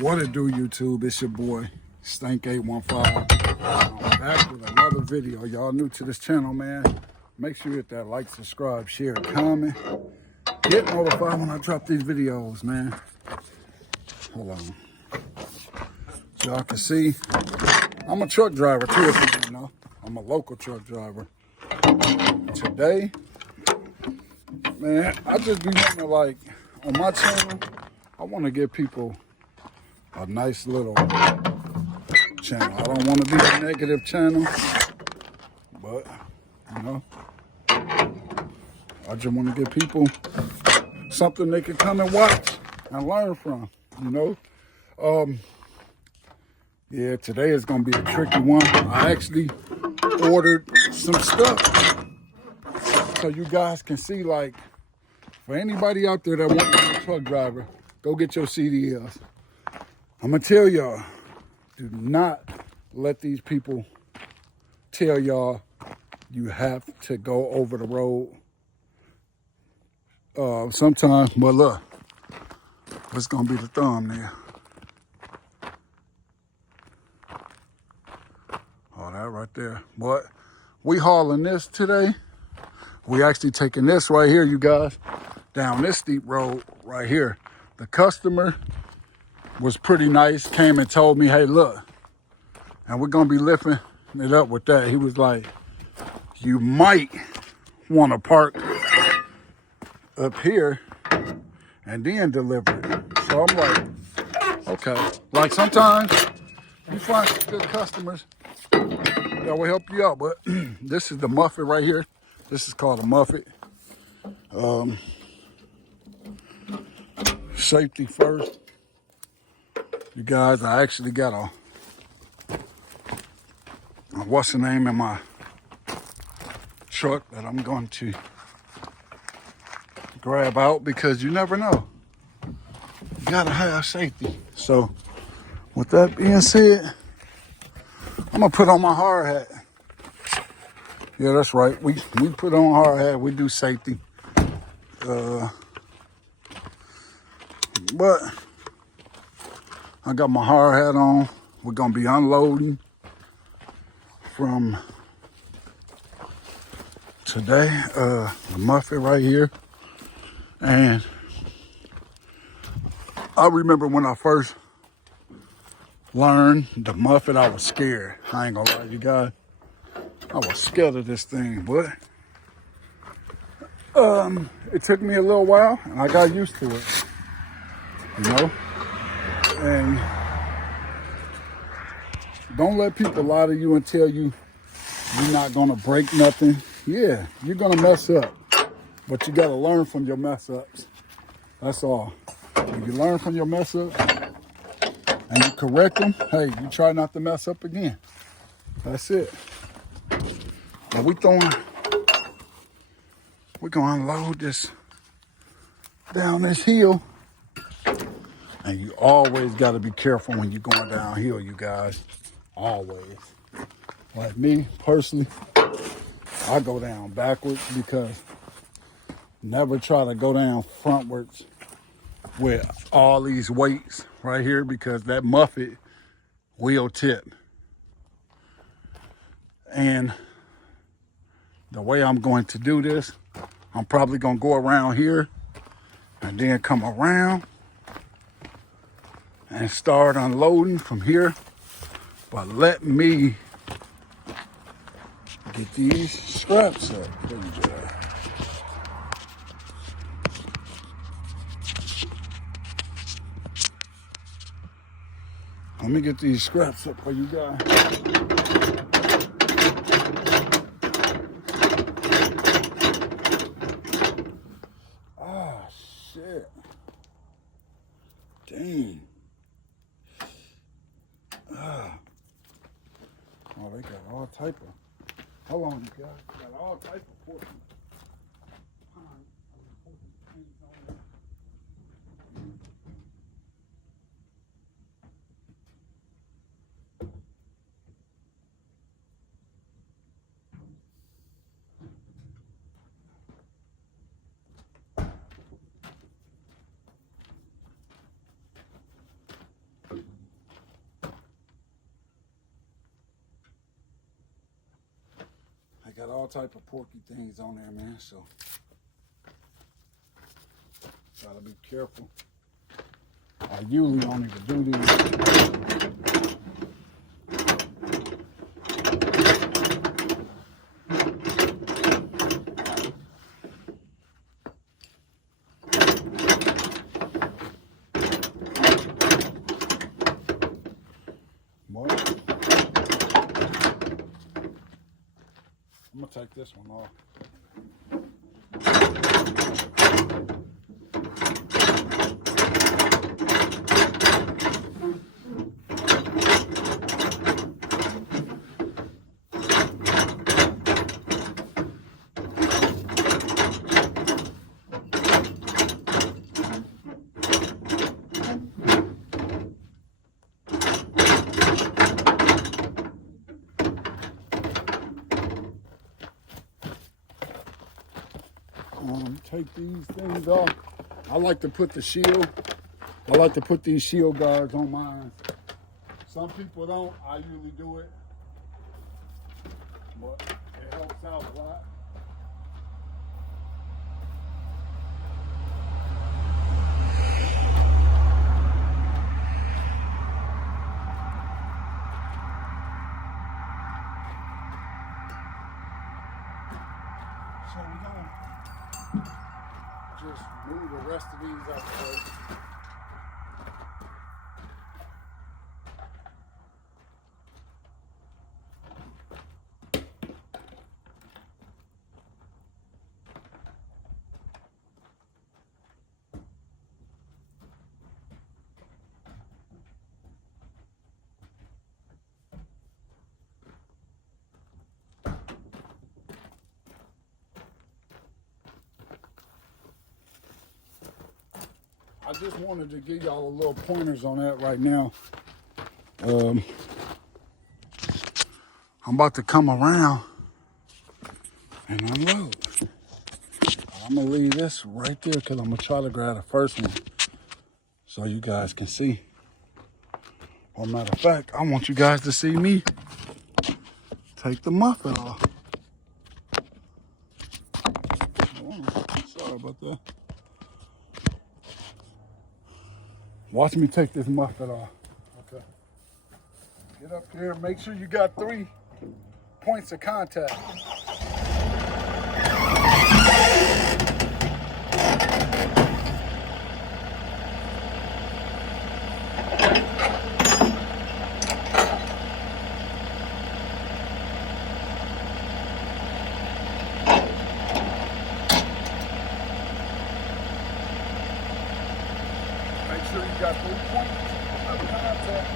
What it do, YouTube? It's your boy, Stank815. I'm back with another video. Y'all new to this channel, man. Make sure you hit that like, subscribe, share, comment. Get notified when I drop these videos, man. Hold on. So y'all can see, I'm a truck driver too, if you didn't know. I'm a local truck driver. Today, man, I just be wanting to, like, on my channel, I want to give people a nice little channel. I don't want to be a negative channel, but, you know, I just want to give people something they can come and watch and learn from, you know. Yeah, today is going to be a tricky one. I actually ordered some stuff so you guys can see, like, for anybody out there that wants to be a truck driver, go get your CDLs. I'm going to tell y'all, do not let these people tell y'all you have to go over the road. Sometimes, but look, what's going to be the thumbnail? Oh, that right there. But we hauling this today. We actually taking this right here, you guys, down this steep road right here. The customer was pretty nice, came and told me, hey, look, and we're going to be lifting it up with that. He was like, you might want to park up here and then deliver it. So I'm like, okay. Like sometimes you find some good customers that will help you out, but this is the Muffet right here. This is called a Muffet. Safety first. You guys, I actually got a what's the name in my truck that I'm going to grab out because you never know. You gotta have safety. So with that being said, I'm gonna put on my hard hat. Yeah, that's right. We put on hard hat. We do safety. But I got my hard hat on. We're gonna be unloading from today. The Muffet right here. And I remember when I first learned the Muffet, I was scared. I ain't gonna lie to you guys. I was scared of this thing, but it took me a little while and I got used to it, you know? And don't let people lie to you and tell you you're not gonna break nothing. Yeah, you're gonna mess up, but you gotta learn from your mess ups. That's all. When you learn from your mess ups and you correct them, hey, you try not to mess up again. That's it. But we're gonna unload this down this hill. And you always gotta be careful when you're going downhill, you guys. Always. Like me, personally, I go down backwards because never try to go down frontwards with all these weights right here because that Muffet will tip. And the way I'm going to do this, I'm probably gonna go around here and then come around and start unloading from here. But let me get these scraps up. Let me get these scraps up for you guys. Oh, shit. Dang. Oh, they got all type of, hold on, you guys. They got all type of pork. got all type of porky things on there, man, so gotta be careful. I usually don't even do these. I'm gonna take this one off. Take these things off. I like to put the shield. I like to put these shield guards on mine. Some people don't. I usually do it, but it helps out a lot. So we're gonna just move the rest of these out the way. I just wanted to give y'all a little pointers on that right now. I'm about to come around and unload. I'm gonna leave this right there because I'm gonna try to grab the first one so you guys can see. Or matter of fact, I want you guys to see me take the muffin off. Oh, sorry about that. Watch me take this muffin off. Okay. Get up here. Make sure you got 3 points of contact. Make sure you got 3 points of contact.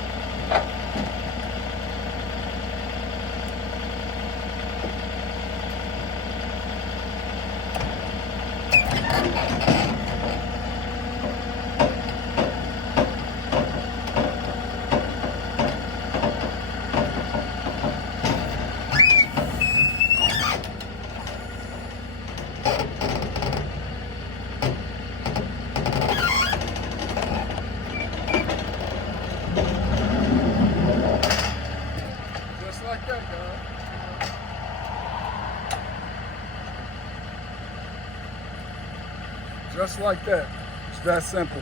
Just like that. It's that simple.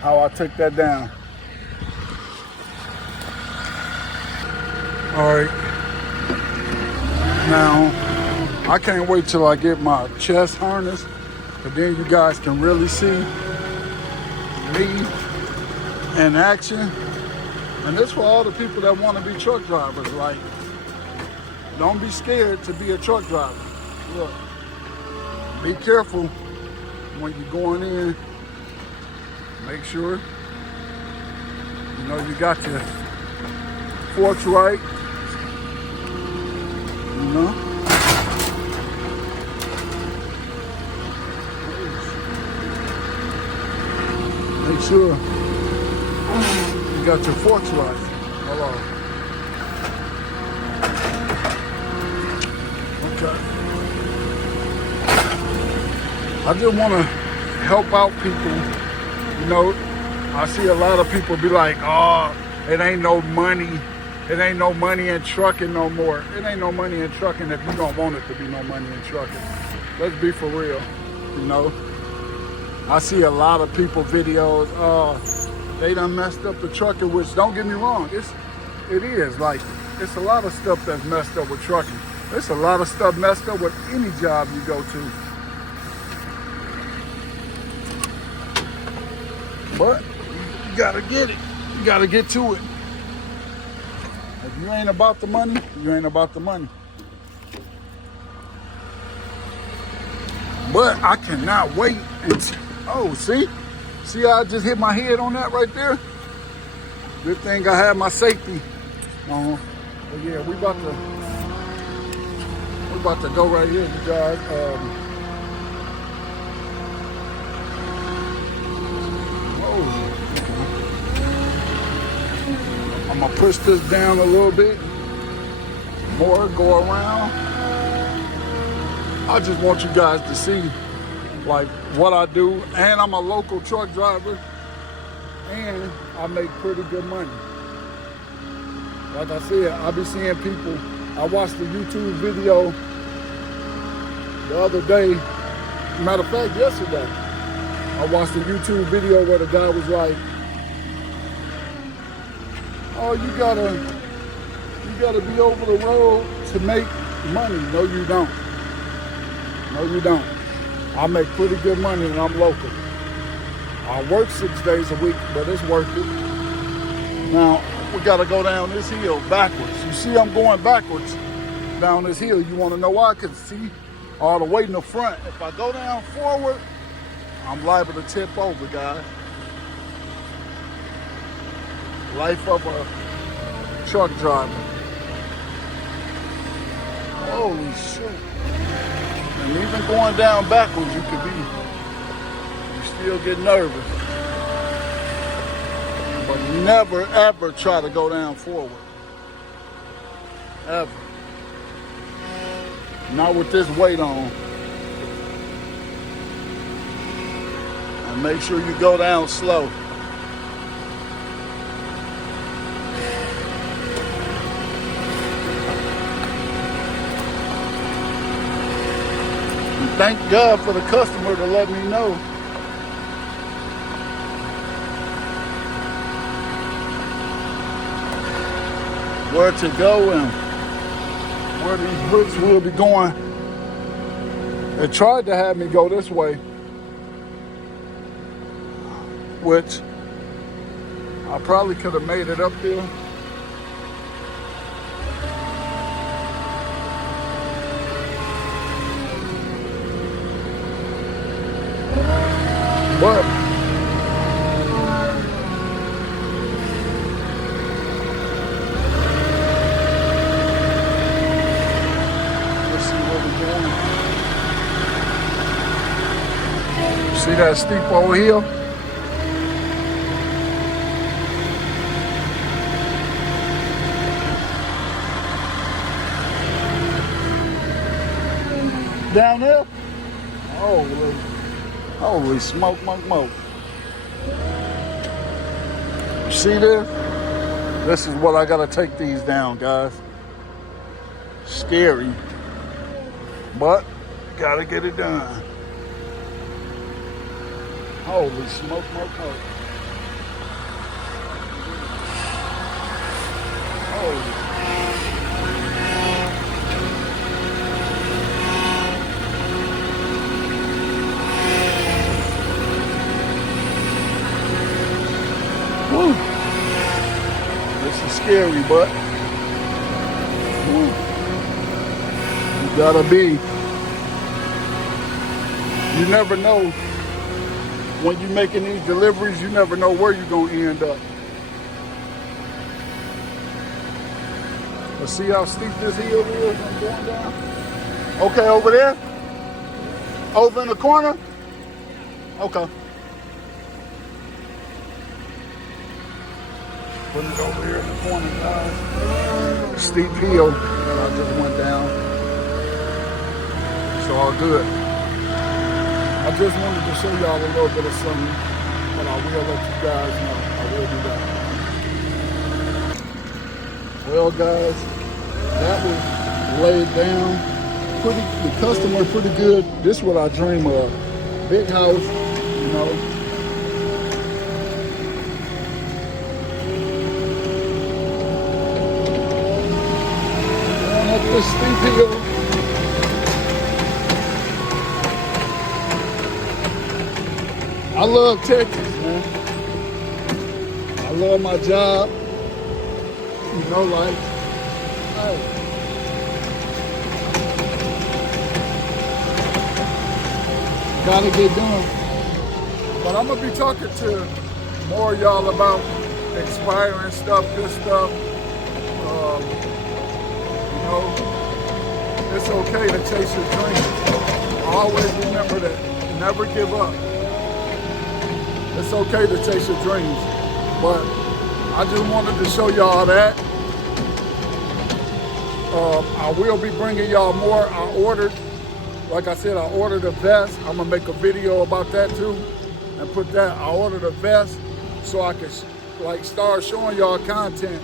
How I took that down. All right. Now, I can't wait till I get my chest harness, but then you guys can really see me in action. And this for all the people that want to be truck drivers. Like, don't be scared to be a truck driver. Look, be careful when you're going in. Make sure you got your forks right. Make sure you got your forks right. Hello. Okay. I just want to help out people. I see a lot of people be like, oh, it ain't no money It ain't no money in trucking no more. It ain't no money in trucking if you don't want it to be no money in trucking. Let's be for real, you know. I see a lot of people videos, they done messed up the trucking, which don't get me wrong, it is like, it's a lot of stuff that's messed up with trucking. There's a lot of stuff messed up with any job you go to. But you gotta get it. You gotta get to it. If you ain't about the money, you ain't about the money. But I cannot wait until, oh, see how I just hit my head on that right there? Good thing I had my safety on. But yeah, we about to go right here, you guys. I'm gonna push this down a little bit more, go around. I just want you guys to see like what I do, and I'm a local truck driver, and I make pretty good money. Like I said, I be seeing people. I watched the YouTube video the other day. Matter of fact, yesterday, I watched a YouTube video where the guy was like, "Oh, you gotta be over the road to make money." No, you don't. No, you don't. I make pretty good money and I'm local. I work 6 days a week, but it's worth it. Now, we gotta go down this hill backwards. You see I'm going backwards down this hill. You wanna know why? Because see, all the way in the front, if I go down forward, I'm liable to tip over, guys. Life of a truck driver. Holy shit. And even going down backwards, you still get nervous. But never ever try to go down forward. Ever. Not with this weight on. And make sure you go down slow. Thank God for the customer to let me know. Where to go and where these bricks will be going. They tried to have me go this way, which I probably could have made it up there. But let's see where we're going. See that steep over here? Down there? Holy smoke. See this? This is what I gotta take these down, guys. Scary, but gotta get it done. Holy smoke. Holy. Woo. This is scary, but woo. You gotta be. You never know when you're making these deliveries, you never know where you're gonna end up. Let's see how steep this hill is. I'm going down. Okay, over there? Over in the corner? Okay. Putting it over here in the corner, guys. Steep hill that I just went down. It's all good. I just wanted to show y'all a little bit of something, but I will let you guys know. I will do that. Well, guys, that was laid down. The customer pretty good. This is what I dream of. Big house, you know. Going up this steep hill. I love Texas, man. I love my job. You know, like, hey. Gotta get done. But I'm gonna be talking to more of y'all about inspiring stuff, good stuff. You know, it's okay to chase your dreams. Always remember that. Never give up. It's okay to chase your dreams. But I just wanted to show y'all that. I will be bringing y'all more. Like I said, I ordered a vest. I'm gonna make a video about that too, and put that. I ordered a vest so I can like start showing y'all content.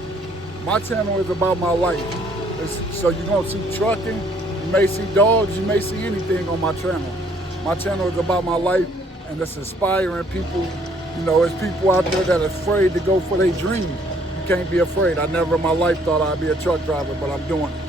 My channel is about my life. So you're gonna see trucking, you may see dogs, you may see anything on my channel. My channel is about my life, and it's inspiring people. You know, it's people out there that are afraid to go for their dreams. You can't be afraid. I never in my life thought I'd be a truck driver, but I'm doing it.